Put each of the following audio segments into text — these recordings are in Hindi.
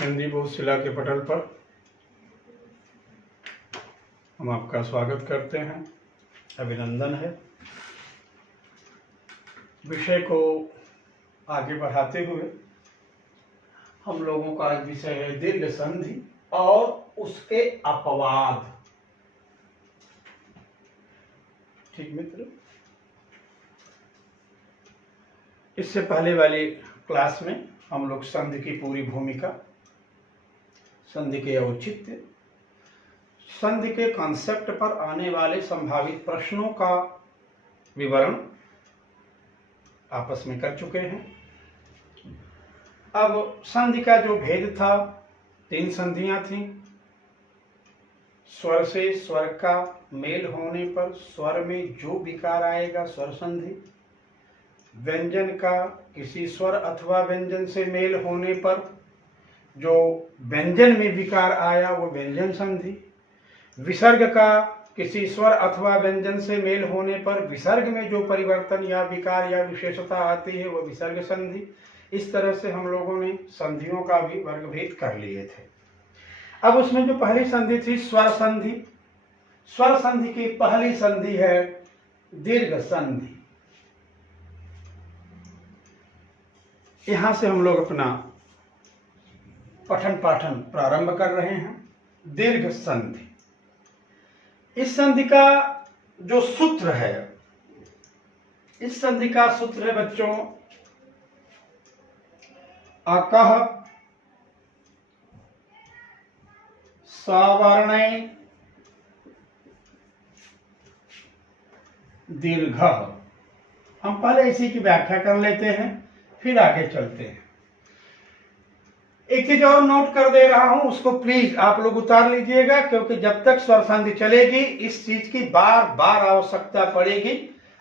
हिंदी बहुशिला के पटल पर हम आपका स्वागत करते हैं, अभिनंदन है। विषय को आगे बढ़ाते हुए हम लोगों का आज विषय है दीर्घ संधि और उसके अपवाद। ठीक मित्र, इससे पहले वाली क्लास में हम लोग संधि की पूरी भूमिका, संधि के औचित्य, संधि के कॉन्सेप्ट पर आने वाले संभावित प्रश्नों का विवरण आपस में कर चुके हैं। अब संधि का जो भेद था, 3 संधियां थीं। स्वर से स्वर का मेल होने पर स्वर में जो विकार आएगा स्वर संधि, व्यंजन का किसी स्वर अथवा व्यंजन से मेल होने पर जो व्यंजन में विकार आया वो व्यंजन संधि, विसर्ग का किसी स्वर अथवा व्यंजन से मेल होने पर विसर्ग में जो परिवर्तन या विकार या विशेषता आती है वो विसर्ग संधि। इस तरह से हम लोगों ने संधियों का भी वर्गभेद कर लिए थे। अब उसमें जो पहली संधि थी स्वर संधि, स्वर संधि की पहली संधि है दीर्घ संधि। यहां से हम लोग अपना पठन पाठन प्रारंभ कर रहे हैं। दीर्घ संधि, इस संधि का जो सूत्र है, इस संधि का सूत्र है बच्चों अकः सवर्णे दीर्घः। हम पहले इसी की व्याख्या कर लेते हैं, फिर आगे चलते हैं। एक चीज और नोट कर दे रहा हूं, उसको प्लीज आप लोग उतार लीजिएगा, क्योंकि जब तक स्वर संधि चलेगी इस चीज की बार बार आवश्यकता पड़ेगी।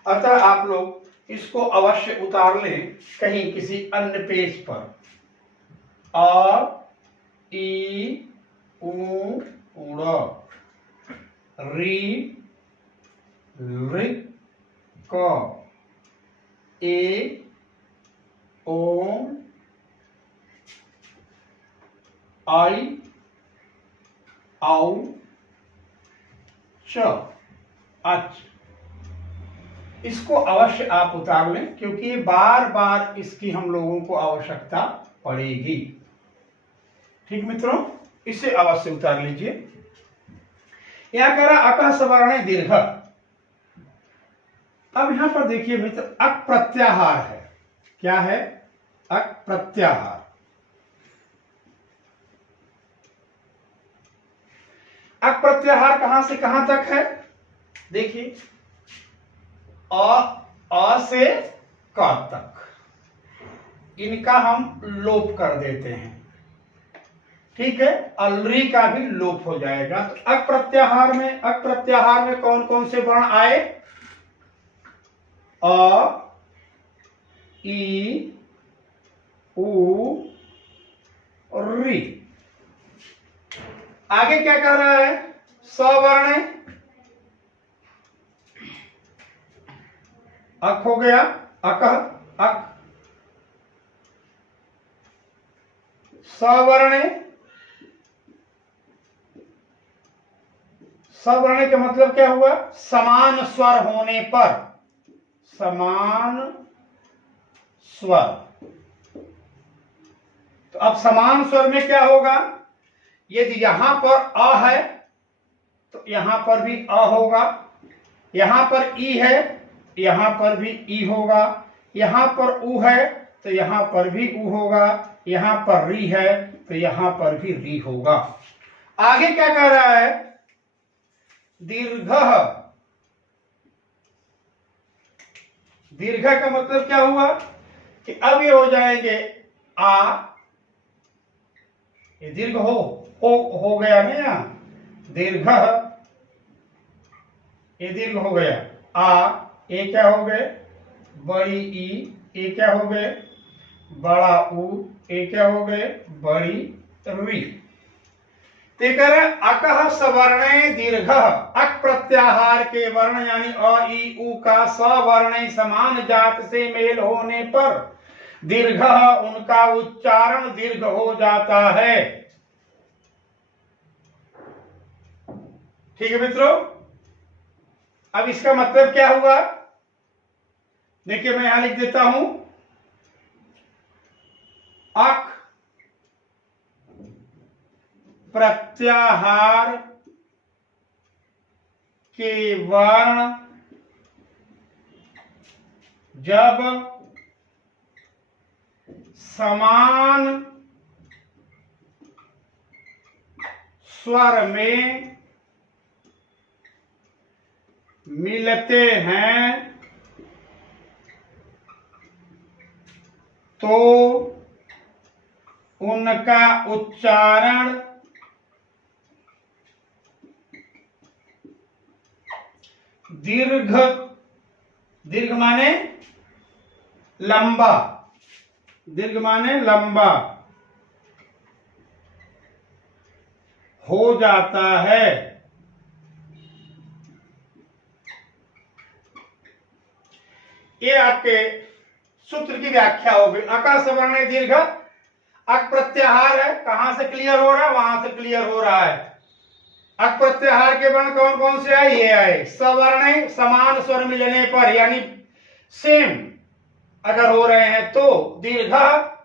अतः आप लोग इसको अवश्य उतार लें कहीं किसी अन्य पेज पर। अ, ई, उ, ऋ, री, ऋ, क, ए, ओम, आई, औ, च, अच। इसको अवश्य आप उतार लें, क्योंकि बार बार इसकी हम लोगों को आवश्यकता पड़ेगी। ठीक मित्रों, इसे अवश्य उतार लीजिए। यहां कह रहा अकः सवर्णे दीर्घ। अब यहां पर देखिए मित्र, अक प्रत्याहार है। क्या है? अक प्रत्याहार। अक प्रत्याहार कहां से कहां तक है? देखिए, अ से क तक इनका हम लोप कर देते हैं। ठीक है, अलरी का भी लोप हो जाएगा। तो अक प्रत्याहार में कौन कौन से वर्ण आए? अ, ई, उ, री। आगे क्या कह रहा है? सवर्ण अक हो गया, अकः अक। सवर्ण, सवर्ण का मतलब क्या हुआ? समान स्वर होने पर, समान स्वर। तो अब समान स्वर में क्या होगा? यदि यहां पर अ है तो यहां पर भी अ होगा, यहां पर ई है यहां पर भी ई होगा, यहां पर उ है तो यहां पर भी उ होगा, यहां पर री है तो यहां पर भी री होगा। आगे क्या कह रहा है? दीर्घः। दीर्घ का मतलब क्या हुआ कि अब ये हो जाएंगे आ, ये दीर्घ हो गया ना, यहां दीर्घ, ये दीर्घ हो गया। आ, ये क्या हो गए? बड़ी ई, ये क्या हो गए? बड़ा उ, ये क्या हो गए? बड़ी री। तो कह रहे अकः सवर्णे दीर्घ। अक प्रत्याहार के वर्ण यानी अ, ई, उ का सवर्ण समान जात से मेल होने पर दीर्घ, उनका उच्चारण दीर्घ हो जाता है। ठीक है मित्रों, अब इसका मतलब क्या हुआ? देखिए मैं यहां लिख देता हूं, अक प्रत्याहार के वर्ण जब समान स्वर में मिलते हैं तो उनका उच्चारण दीर्घ, दीर्घ माने लंबा, दीर्घ माने लंबा हो जाता है। ये आपके सूत्र की व्याख्या हो गई। अका सवर्ण दीर्घ, अक प्रत्याहार है, कहां से क्लियर हो रहा है? वहां से क्लियर हो रहा है। अक प्रत्याहार के वर्ण कौन कौन से आए? ये आए। सवर्ण समान स्वर मिलने पर, यानी सेम अगर हो रहे हैं तो दीर्घ,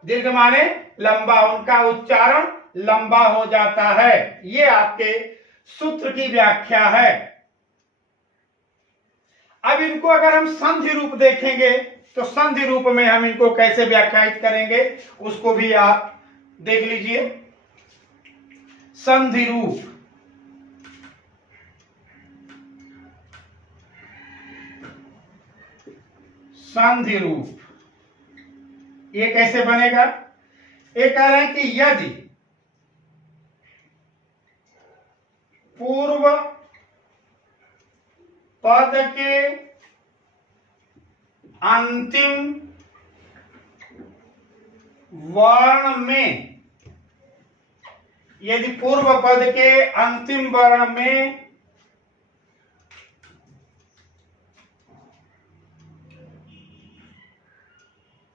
दीर्घ माने लंबा, उनका उच्चारण लंबा हो जाता है। ये आपके सूत्र की व्याख्या है। अब इनको अगर हम संधि रूप देखेंगे तो संधि रूप में हम इनको कैसे व्याख्यायित करेंगे उसको भी आप देख लीजिए। संधि रूप, संधि रूप ये कैसे बनेगा? ये कह रहे हैं कि यदि पूर्व पद के अंतिम वर्ण में, यदि पूर्व पद के अंतिम वर्ण में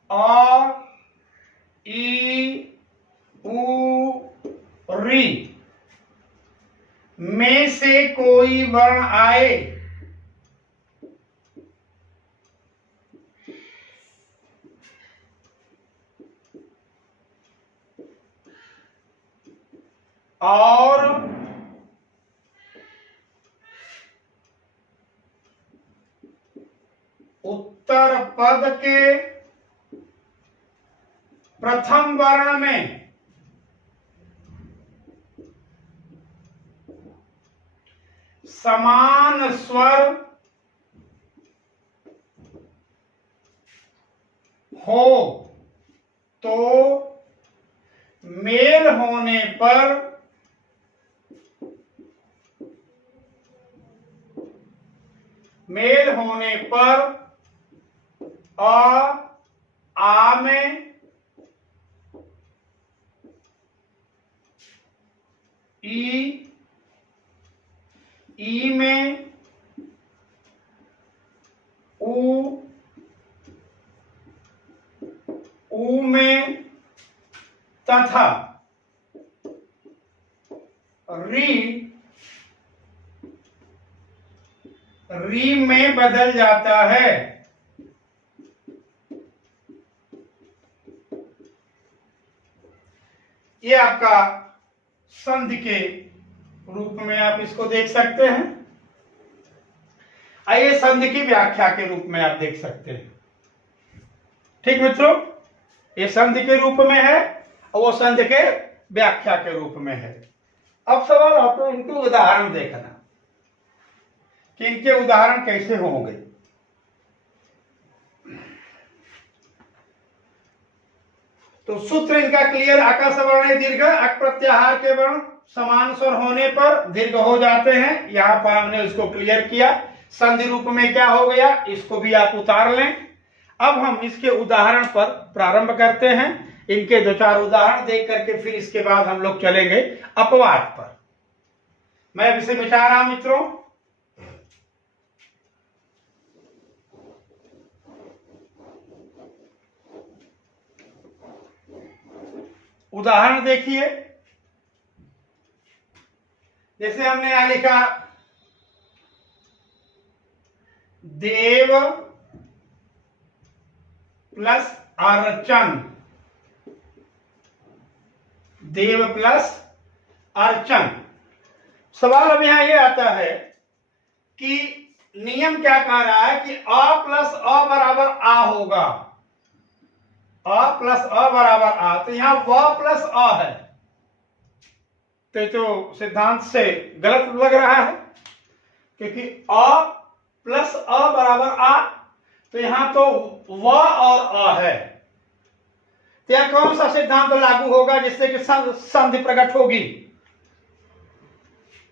अ, ई, उ, री में से कोई वर्ण आए और उत्तर पद के प्रथम वर्ण में समान स्वर हो तो मेल होने पर आ में ई में उ में तथा री में बदल जाता है। ये आपका संधि के रूप में आप इसको देख सकते हैं। आइए संधि की व्याख्या के रूप में आप देख सकते हैं। ठीक मित्रों, ये संधि के रूप में है और वो संधि के व्याख्या के रूप में है। अब सवाल आता है इनके उदाहरण देखना कि इनके उदाहरण कैसे होंगे। तो सूत्र इनका क्लियर, अका सवर्ण दीर्घ, अक प्रत्याहार के वर्ण समान स्वर होने पर दीर्घ हो जाते हैं। यहां पर हमने इसको क्लियर किया। संधि रूप में क्या हो गया इसको भी आप उतार लें। अब हम इसके उदाहरण पर प्रारंभ करते हैं। इनके दो चार उदाहरण देख करके फिर इसके बाद हम लोग चलेंगे अपवाद पर। मैं अब इसे मिटा रहा हूं मित्रों। उदाहरण देखिए, जैसे हमने यहां लिखा देव प्लस अर्चन, देव प्लस अर्चन। सवाल अब यहां यह आता है कि नियम क्या कह रहा है कि अ प्लस अ बराबर आ होगा, अ प्लस अ बराबर आ, तो यहां व प्लस अ है, तो सिद्धांत से गलत लग रहा है, क्योंकि अ प्लस अ बराबर आ, तो यहां तो व और अ है, तो यह कौन सा सिद्धांत लागू होगा जिससे कि संधि प्रकट होगी?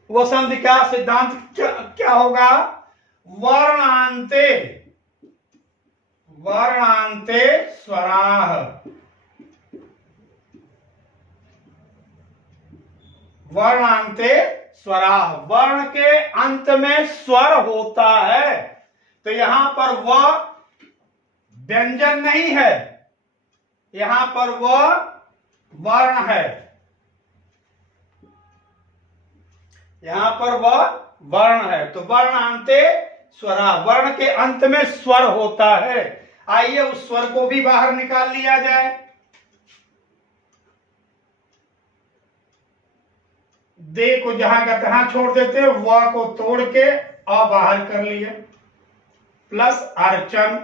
वो संधि क्या सिद्धांत क्या होगा? वर्णांते, वर्णांते स्वराः, वर्णांते स्वराः, वर्ण के अंत में स्वर होता है, तो यहां पर व व्यंजन नहीं है, यहां पर व वर्ण है, यहां पर व वर्ण है, तो वर्णांते स्वराः, वर्ण के अंत में स्वर होता है। आइए उस स्वर को भी बाहर निकाल लिया जाए। दे को जहां का तहां छोड़ देते हैं, व को तोड़ के अ बाहर कर लिए, प्लस अर्चन,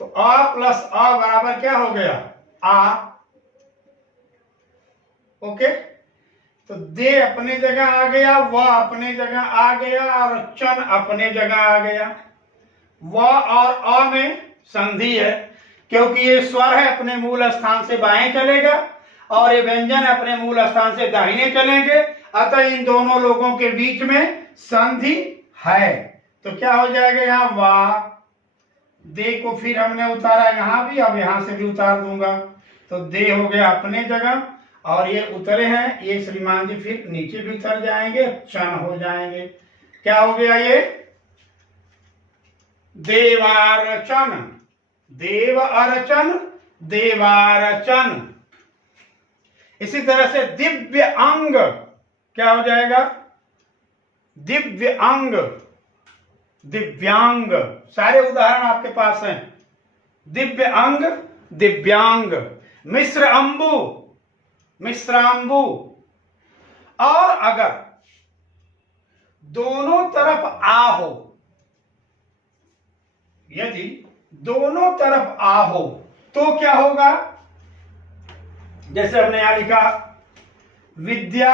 तो अ प्लस अ बराबर क्या हो गया? आ। ओके, तो दे अपने जगह आ गया, व अपने जगह आ गया, और चन अपने जगह आ गया। व और अ में संधि है, क्योंकि ये स्वर है अपने मूल स्थान से बाएं चलेगा और ये व्यंजन अपने मूल स्थान से दाहिने चलेंगे, अतः इन दोनों लोगों के बीच में संधि है, तो क्या हो जाएगा यहां वा। दे को फिर हमने उतारा यहां भी, अब यहां से भी उतार दूंगा, तो दे हो गया अपने जगह, और ये उतरे हैं, ये श्रीमान जी फिर नीचे भी उतर जाएंगे, चन हो जाएंगे। क्या हो गया ये? देवार्चन, देव अर्चन, देवार्चन। इसी तरह से दिव्य अंग क्या हो जाएगा? दिव्य अंग, दिव्यांग। सारे उदाहरण आपके पास हैं, दिव्य अंग, दिव्यांग। मिश्र अंबु, मिश्रांबु। और अगर दोनों तरफ आ हो, यदि दोनों तरफ आ हो तो क्या होगा? जैसे हमने यहां लिखा विद्या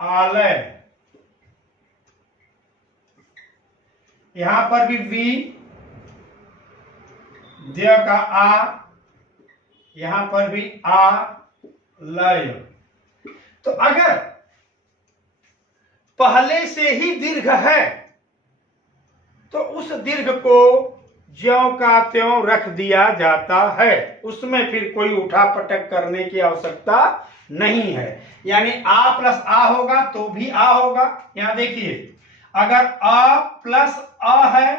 आलय, यहां पर भी वी, द्य का आ, यहां पर भी आ लय। तो अगर पहले से ही दीर्घ है तो उस दीर्घ को ज्यों का त्यों रख दिया जाता है, उसमें फिर कोई उठा पटक करने की आवश्यकता नहीं है। यानी आ प्लस आ होगा तो भी आ होगा। यहां देखिए, अगर आ प्लस आ है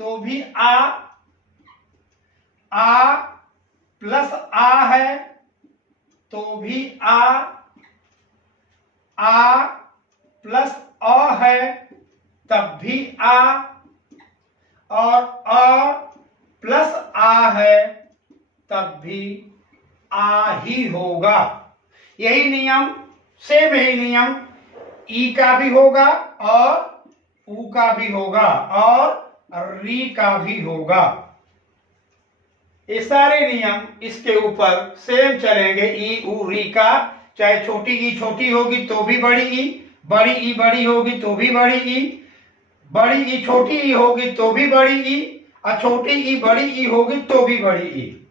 तो भी आ प्लस आ है तो भी आ प्लस अ है तब भी आ, और अ प्लस आ है तब भी आ ही होगा। यही नियम, सेम यही नियम ई का भी होगा और ऊ का भी होगा और री का भी होगा। ये सारे नियम इसके ऊपर सेम चलेंगे। ई ऊ री का, चाहे छोटी ई छोटी होगी तो भी बड़ी ई, बड़ी ई बड़ी होगी तो भी बड़ी ई, बड़ी ई छोटी ई होगी तो भी बड़ी ई, और छोटी ई बड़ी ई होगी तो भी बड़ी ई।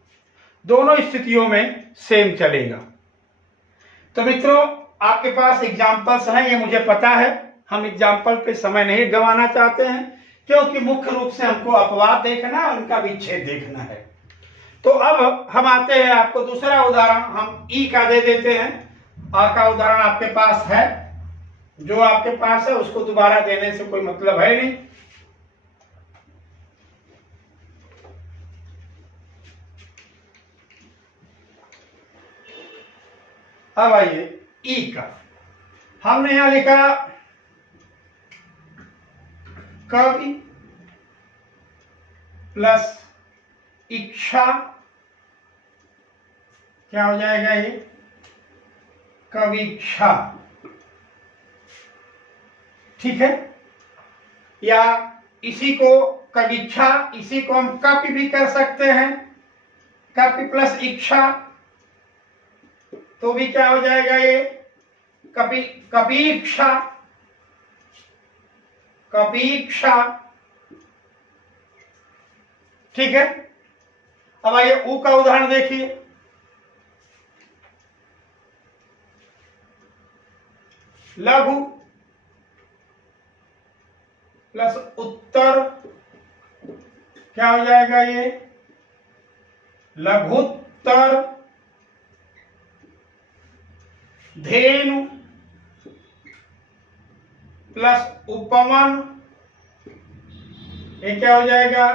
दोनों स्थितियों में सेम चलेगा। तो मित्रों, आपके पास एग्जाम्पल्स हैं, ये मुझे पता है। हम एग्जाम्पल पे समय नहीं गंवाना चाहते हैं, क्योंकि मुख्य रूप से हमको अपवाद देखना है, उनका विच्छेद देखना है। तो अब हम आते हैं, आपको दूसरा उदाहरण हम ई का दे देते हैं। आ का उदाहरण आपके पास है, जो आपके पास है उसको दोबारा देने से कोई मतलब है नहीं। अब आइए ई का, हमने यहां लिखा कवि प्लस इच्छा, क्या हो जाएगा ये, कविच्छा, ठीक है। या इसी को कविच्छा, इसी को हम कपि भी कर सकते हैं, कपि प्लस इच्छा, तो भी क्या हो जाएगा ये, कपि, कपीक्षा, कपीक्षा, ठीक है। अब आइए ऊ का उदाहरण देखिए, लघु प्लस उत्तर, क्या हो जाएगा ये, लघुत्तर, धेनु प्लस उपमान, ये क्या हो जाएगा,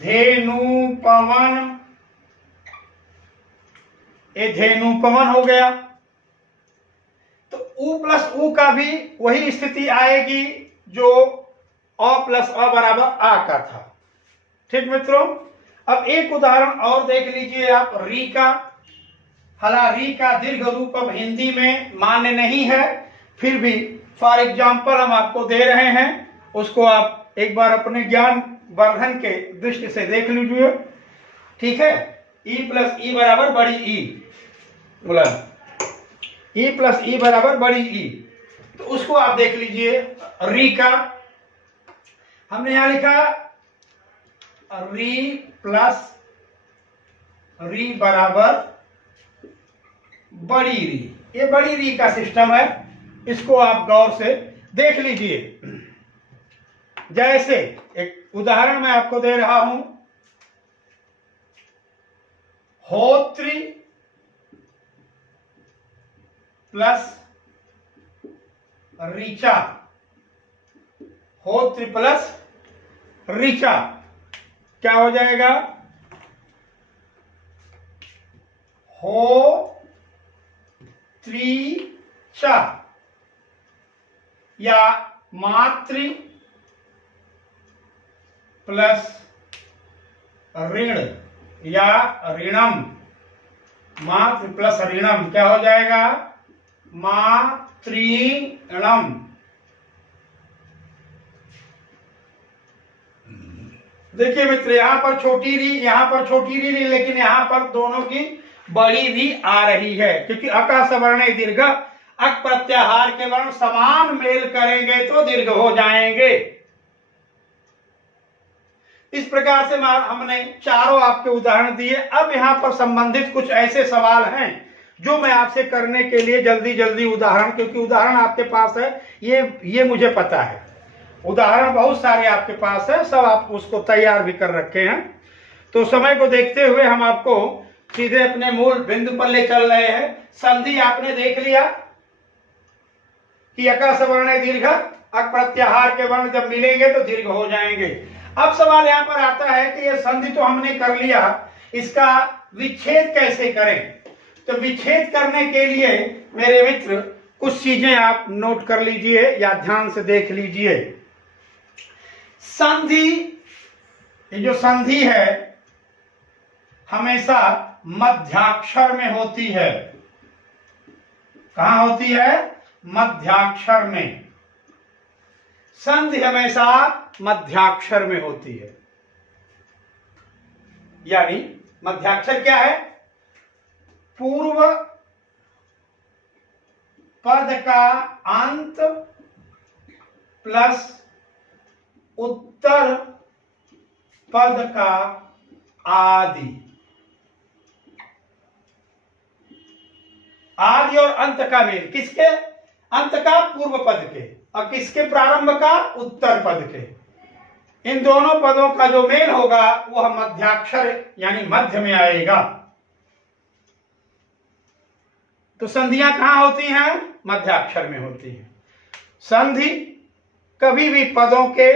धेनुपवन, ये धेनुपवन हो गया। तो उ प्लस उ का भी वही स्थिति आएगी जो अ प्लस अ बराबर आ का था, ठीक मित्रों। अब एक उदाहरण और देख लीजिए आप, री का। हालांकि री का दीर्घ रूप अब हिंदी में मान्य नहीं है, फिर भी फॉर एग्जाम्पल हम आपको दे रहे हैं, उसको आप एक बार अपने ज्ञान वर्धन के दृष्टि से देख लीजिए, ठीक है। ई प्लस ई बराबर बड़ी ई, बोला ई प्लस ई बराबर बड़ी ई, तो उसको आप देख लीजिए। री का हमने यहां लिखा री प्लस री बराबर बड़ी री, ये बड़ी री का सिस्टम है, इसको आप गौर से देख लीजिए। जैसे एक उदाहरण मैं आपको दे रहा हूं, होत्री प्लस ऋचा, होत्री प्लस ऋचा, क्या हो जाएगा, हो त्रिचा, या मातृ प्लस ऋण या ऋणम, मातृ प्लस ऋणम, क्या हो जाएगा, मातृणम। देखिए मित्र, यहां पर छोटी री, यहां पर छोटी री, लेकिन यहां पर दोनों की बड़ी री आ रही है, क्योंकि अका सवर्ण दीर्घ, अक प्रत्याहार के वर्ण समान मेल करेंगे तो दीर्घ हो जाएंगे। इस प्रकार से हमने चारों आपके उदाहरण दिए। अब यहां पर संबंधित कुछ ऐसे सवाल हैं जो मैं आपसे करने के लिए जल्दी जल्दी उदाहरण, क्योंकि उदाहरण आपके पास है, ये मुझे पता है, उदाहरण बहुत सारे आपके पास है, सब आप उसको तैयार भी कर रखे हैं। तो समय को देखते हुए हम आपको सीधे अपने मूल बिंदु पर ले चल रहे हैं। संधि आपने देख लिया कि अका सवर्ण दीर्घ, अक प्रत्याहार के वर्ण जब मिलेंगे तो दीर्घ हो जाएंगे। अब सवाल यहां पर आता है कि ये संधि तो हमने कर लिया, इसका विच्छेद कैसे करें। तो विच्छेद करने के लिए मेरे मित्र कुछ चीजें आप नोट कर लीजिए या ध्यान से देख लीजिए। संधि, ये जो संधि है हमेशा मध्याक्षर में होती है। कहां होती है, मध्याक्षर में। संधि हमेशा मध्याक्षर में होती है, यानी मध्याक्षर क्या है, पूर्व पद का अंत प्लस उत्तर पद का आदि। आदि और अंत का मेल, किसके, अंत का पूर्व पद के और किसके, प्रारंभ का उत्तर पद के। इन दोनों पदों का जो मेल होगा वह मध्याक्षर यानी मध्य में आएगा। तो संधियां कहां होती हैं, मध्याक्षर में होती हैं। संधि कभी भी पदों के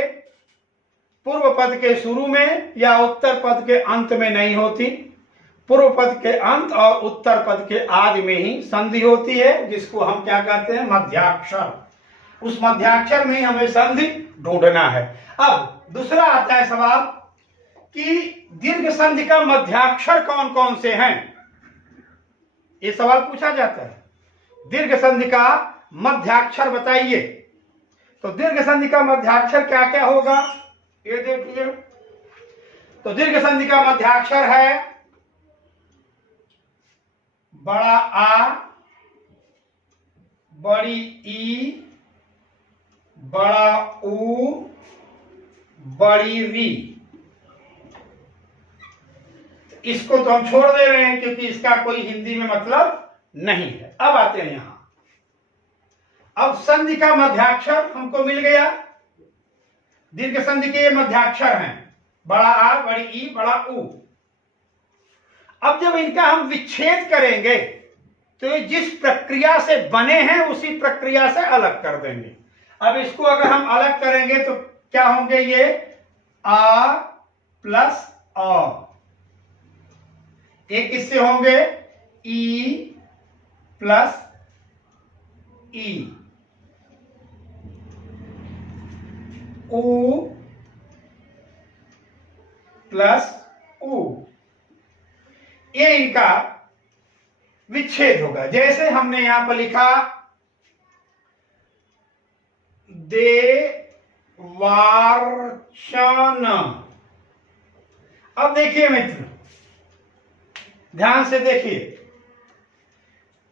पूर्व पद के शुरू में या उत्तर पद के अंत में नहीं होती, पूर्व पद के अंत और उत्तर पद के आदि में ही संधि होती है, जिसको हम क्या कहते हैं, मध्याक्षर। उस मध्याक्षर में हमें संधि ढूंढना है। अब दूसरा आता है सवाल कि दीर्घ संधि का मध्याक्षर कौन कौन से हैं। ये सवाल पूछा जाता है, दीर्घ संधि का मध्याक्षर बताइए। तो दीर्घ संधि का मध्याक्षर क्या क्या होगा, ये देखिए। तो दीर्घ संधि का मध्याक्षर है बड़ा आ, बड़ी ई, बड़ा ऊ, बड़ी री। इसको तो हम छोड़ दे रहे हैं क्योंकि इसका कोई हिंदी में मतलब नहीं है। अब आते हैं यहां। अब संधि का मध्याक्षर हमको मिल गया। दीर्घ संधि के मध्याक्षर हैं बड़ा आ, बड़ी ई, बड़ा ऊ। अब जब इनका हम विच्छेद करेंगे तो ये जिस प्रक्रिया से बने हैं उसी प्रक्रिया से अलग कर देंगे। अब इसको अगर हम अलग करेंगे तो क्या होंगे, ये आ प्लस अ। एक किससे होंगे, ई प्लस ई, ऊ प्लस ऊ। ये इनका विच्छेद होगा। जैसे हमने यहां पर लिखा देवार्चन। अब देखिए मित्र, ध्यान से देखिए,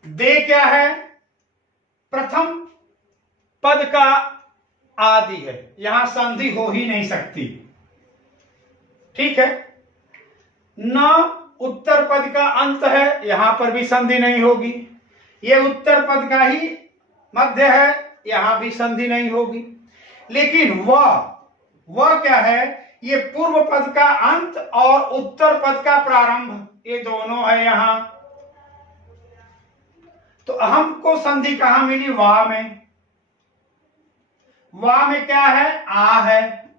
दे क्या है, प्रथम पद का आदि है, यहां संधि हो ही नहीं सकती, ठीक है। न उत्तर पद का अंत है, यहां पर भी संधि नहीं होगी। ये उत्तर पद का ही मध्य है, यहां भी संधि नहीं होगी। लेकिन वह क्या है, ये पूर्व पद का अंत और उत्तर पद का प्रारंभ, ये दोनों है यहां। तो हमको संधि कहां मिली, वा में। वा में क्या है, आ है।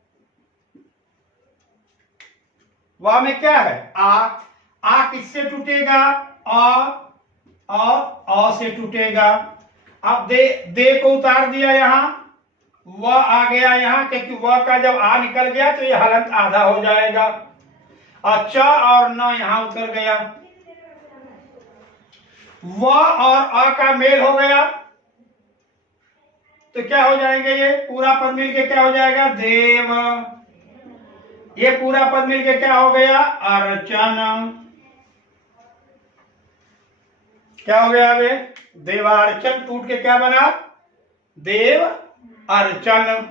वा में क्या है, आ किससे टूटेगा, अ से टूटेगा। अब दे को उतार दिया यहां, वह आ गया यहां, क्योंकि वह का जब आ निकल गया तो ये हलंत आधा हो जाएगा। और च और न यहां उतर गया। व और अ का मेल हो गया तो क्या हो जाएंगे, ये पूरा पद मिलके क्या हो जाएगा, देव। ये पूरा पद मिलके क्या हो गया, अर्चन। क्या हो गया, वे देवार्चन टूट के क्या बना, देव अर्चन।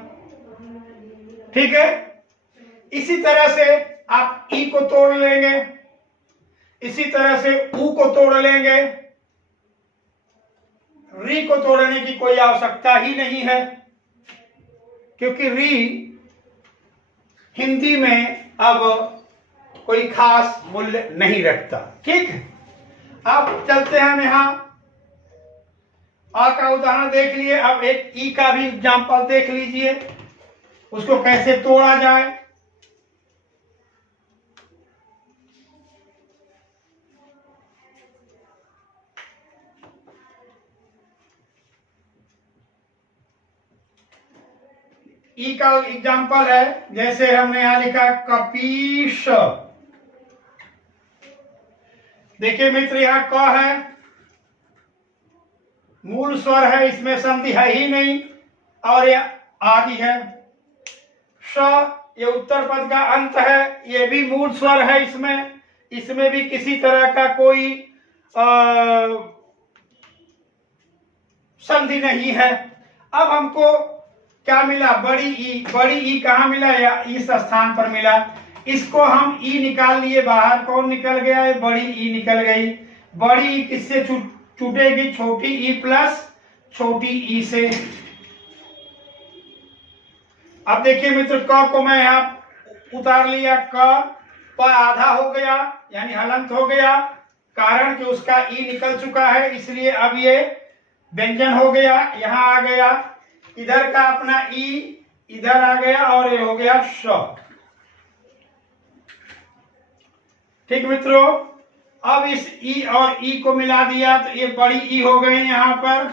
ठीक है। इसी तरह से आप ई को तोड़ लेंगे, इसी तरह से ऊ को तोड़ लेंगे। री को तोड़ने की कोई आवश्यकता ही नहीं है, क्योंकि री हिंदी में अब कोई खास मूल्य नहीं रखता। ठीक है। अब चलते हैं हम यहां, आ का उदाहरण देख लिए। अब एक ई का भी एग्जाम्पल देख लीजिए, उसको कैसे तोड़ा जाए। ई का एग्जाम्पल है, जैसे हमने यहां लिखा कपीश। देखिए मित्र, यहां क है, मूल स्वर है, इसमें संधि है ही नहीं, और ये आदि है। श ये उत्तर पद का अंत है, ये भी मूल स्वर है, इसमें भी किसी तरह का कोई संधि नहीं है। अब हमको क्या मिला, बड़ी ई। बड़ी ई कहां मिला, या इस स्थान पर मिला। इसको हम ई निकाल लिए बाहर, कौन निकल गया है, बड़ी ई निकल गई। बड़ी ई किससे छूटेगी, छोटी ई प्लस छोटी ई से। अब देखिए मित्र, क को मैं यहां उतार लिया, क प आधा हो गया, यानी हलंत हो गया, कारण कि उसका ई निकल चुका है, इसलिए अब ये व्यंजन हो गया, यहां आ गया। इधर का अपना ई इधर आ गया और ये हो गया श। ठीक मित्रों, अब इस ई और ई को मिला दिया तो ये बड़ी ई हो गई, यहाँ पर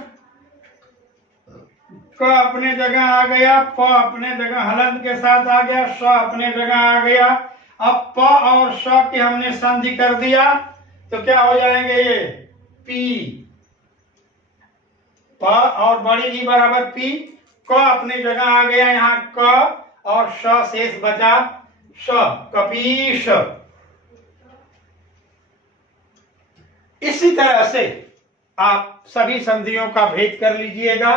क अपने जगह आ गया, प अपने जगह हलंत के साथ आ गया, स अपने जगह आ गया। अब प और स की हमने संधि कर दिया तो क्या हो जाएंगे ये पी, प और बड़ी ई बराबर पी, क अपने जगह आ गया यहाँ क और श शेष बचा श, कपीश। इसी तरह से आप सभी संधियों का भेद कर लीजिएगा।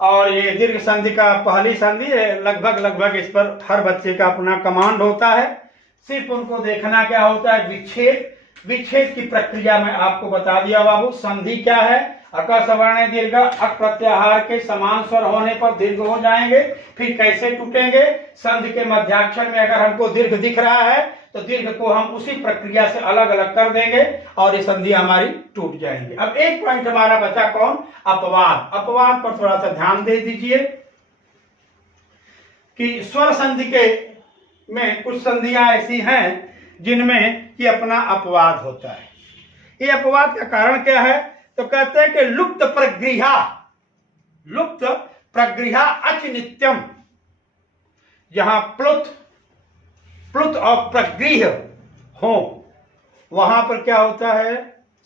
और ये दीर्घ संधि का पहली संधि है, लगभग इस पर हर बच्चे का अपना कमांड होता है। सिर्फ उनको देखना क्या होता है, विच्छेद की प्रक्रिया में आपको बता दिया बाबू। संधि क्या है, अक सवर्ण दीर्घ, अक प्रत्याहार के समान स्वर होने पर दीर्घ हो जाएंगे। फिर कैसे टूटेंगे, संधि के मध्याक्षर में अगर हमको दीर्घ दिख रहा है तो दीर्घ को हम उसी प्रक्रिया से अलग अलग कर देंगे और ये संधि हमारी टूट जाएंगी। अब एक पॉइंट हमारा बचा कौन, अपवाद। अपवाद पर थोड़ा सा ध्यान दे दीजिए कि स्वर संधि के में कुछ संधियां ऐसी हैं जिनमें कि अपना अपवाद होता है। ये अपवाद का कारण क्या है, तो कहते हैं कि लुप्त प्रगृहा अच नित्यम। जहां प्लुत और प्रगृह हो वहां पर क्या होता है,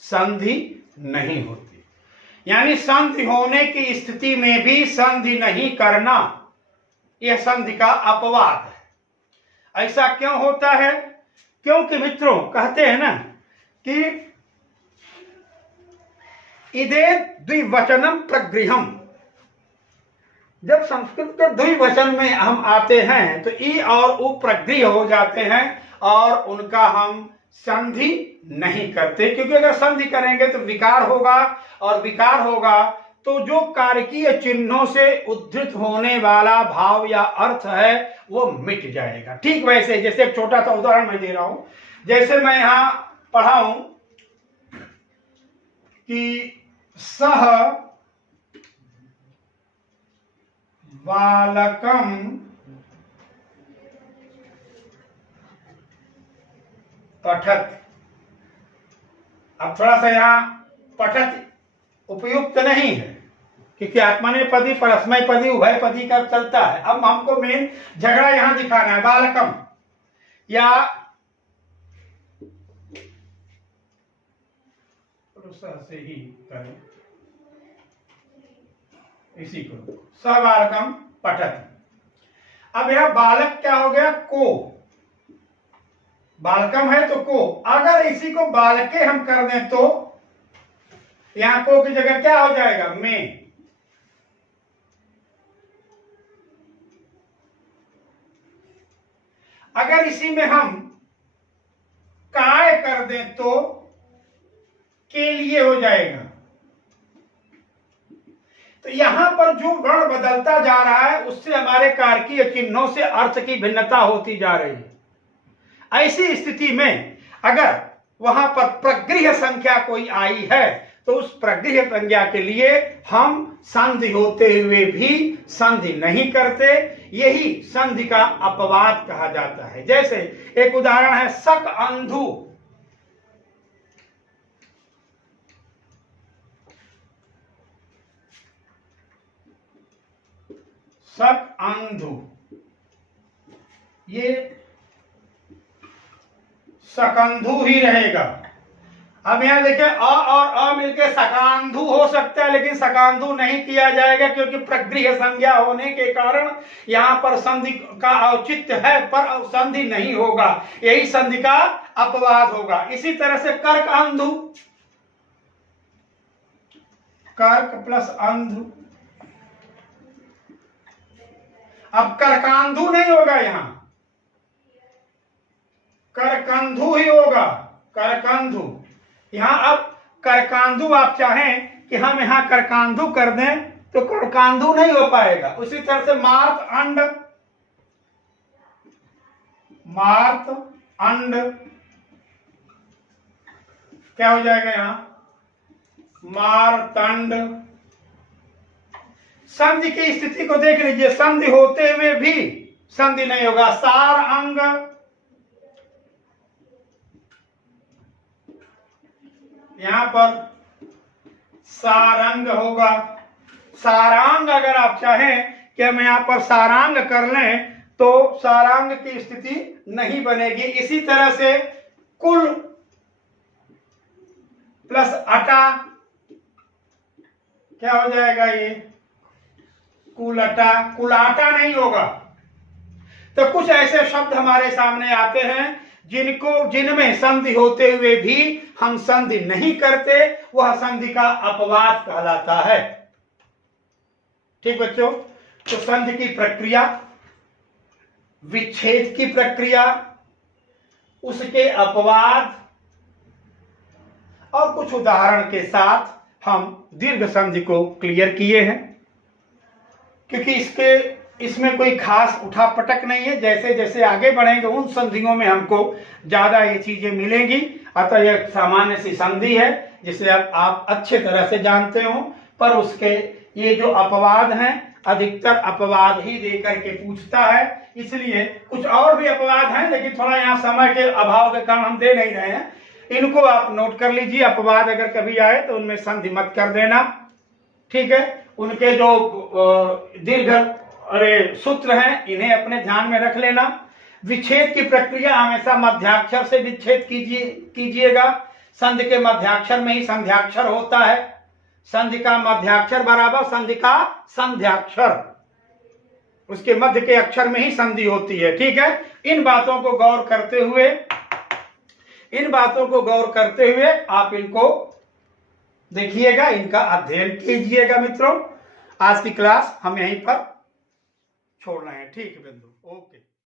संधि नहीं होती। यानी संधि होने की स्थिति में भी संधि नहीं करना, यह संधि का अपवाद है। ऐसा क्यों होता है, क्योंकि मित्रों कहते हैं ना कि इदे द्विवचनम प्रगृहम। जब संस्कृत के द्विवचन में हम आते हैं तो ई और उ प्रगृह हो जाते हैं और उनका हम संधि नहीं करते, क्योंकि अगर संधि करेंगे तो विकार होगा, और विकार होगा तो जो कारकीय चिन्हों से उद्धृत होने वाला भाव या अर्थ है वो मिट जाएगा। ठीक वैसे जैसे एक छोटा सा उदाहरण मैं दे रहा हूं, जैसे मैं यहां पढ़ा हूं कि सह बालकम पठत। अब थोड़ा सा यहाँ पठत उपयुक्त नहीं है क्योंकि आत्मनेपदी परस्मैपदी उभयपदी का चलता है। अब हमको मेन झगड़ा यहां दिखाना है, बालकम या से ही करें, इसी को स बालकम पठत। अब यह बालक क्या हो गया, को, बालकम है तो को। अगर इसी को बालके हम कर दें तो यहां को की जगह क्या हो जाएगा, में। अगर इसी में हम काय कर दें तो के लिए हो जाएगा। तो यहां पर जो वर्ण बदलता जा रहा है उससे हमारे कारकीय चिन्हों से अर्थ की भिन्नता होती जा रही है। ऐसी स्थिति में अगर वहां पर प्रगृह संख्या कोई आई है तो उस प्रगृह संज्ञा के लिए हम संधि होते हुए भी संधि नहीं करते, यही संधि का अपवाद कहा जाता है। जैसे एक उदाहरण है सक अंधु। सक अंधु, ये सकंधु ही रहेगा। अब यहां देखिए अ और अ मिलकर सकांधु हो सकता है, लेकिन सकांधु नहीं किया जाएगा क्योंकि प्रगृह संज्ञा होने के कारण यहां पर संधि का औचित्य है पर संधि नहीं होगा, यही संधि का अपवाद होगा। इसी तरह से कर्क अंधु, कर्क प्लस अंधु। अब करकांधु नहीं होगा, यहां करकंधु ही होगा, करकंधु। यहां अब करकांधु आप चाहें कि हम यहां करकांधु कर दें तो करकांधु नहीं हो पाएगा। उसी तरह से मार्त अंड, मार्त अंड क्या हो जाएगा, यहां मारतंड। संधि की स्थिति को देख लीजिए, संधि होते हुए भी संधि नहीं होगा। सार अंग, यहां पर सारंग होगा। सारांग अगर आप चाहें कि हम यहां पर सारांग कर लें तो सारांग की स्थिति नहीं बनेगी। इसी तरह से कुल प्लस अटा क्या हो जाएगा, ये कुलटा, कुलाटा नहीं होगा। तो कुछ ऐसे शब्द हमारे सामने आते हैं जिनमें संधि होते हुए भी हम संधि नहीं करते, वह संधि का अपवाद कहलाता है। ठीक बच्चों, तो संधि की प्रक्रिया, विच्छेद की प्रक्रिया, उसके अपवाद और कुछ उदाहरण के साथ हम दीर्घ संधि को क्लियर किए हैं। क्योंकि इसमें कोई खास उठापटक नहीं है। जैसे जैसे आगे बढ़ेंगे उन संधियों में हमको ज्यादा ये चीजें मिलेंगी। अतः यह सामान्य सी संधि है जिसे आप अच्छे तरह से जानते हो, पर उसके ये जो अपवाद हैं अधिकतर अपवाद ही देकर के पूछता है। इसलिए कुछ और भी अपवाद हैं, लेकिन थोड़ा यहाँ समय के अभाव के कारण हम दे नहीं रहे हैं। इनको आप नोट कर लीजिए। अपवाद अगर कभी आए तो उनमें संधि मत कर देना, ठीक है। उनके जो दीर्घ सूत्र हैं इन्हें अपने ध्यान में रख लेना। विच्छेद की प्रक्रिया हमेशा मध्याक्षर से विच्छेद कीजिएगा। संधि के मध्याक्षर में ही संध्याक्षर होता है। संधि का मध्याक्षर बराबर संधि का संध्याक्षर, उसके मध्य के अक्षर में ही संधि होती है, ठीक है। इन बातों को गौर करते हुए आप इनको देखिएगा, इनका अध्ययन कीजिएगा। मित्रों, आज की क्लास हम यहीं पर छोड़ रहे हैं। ठीक है बिंदु, ओके।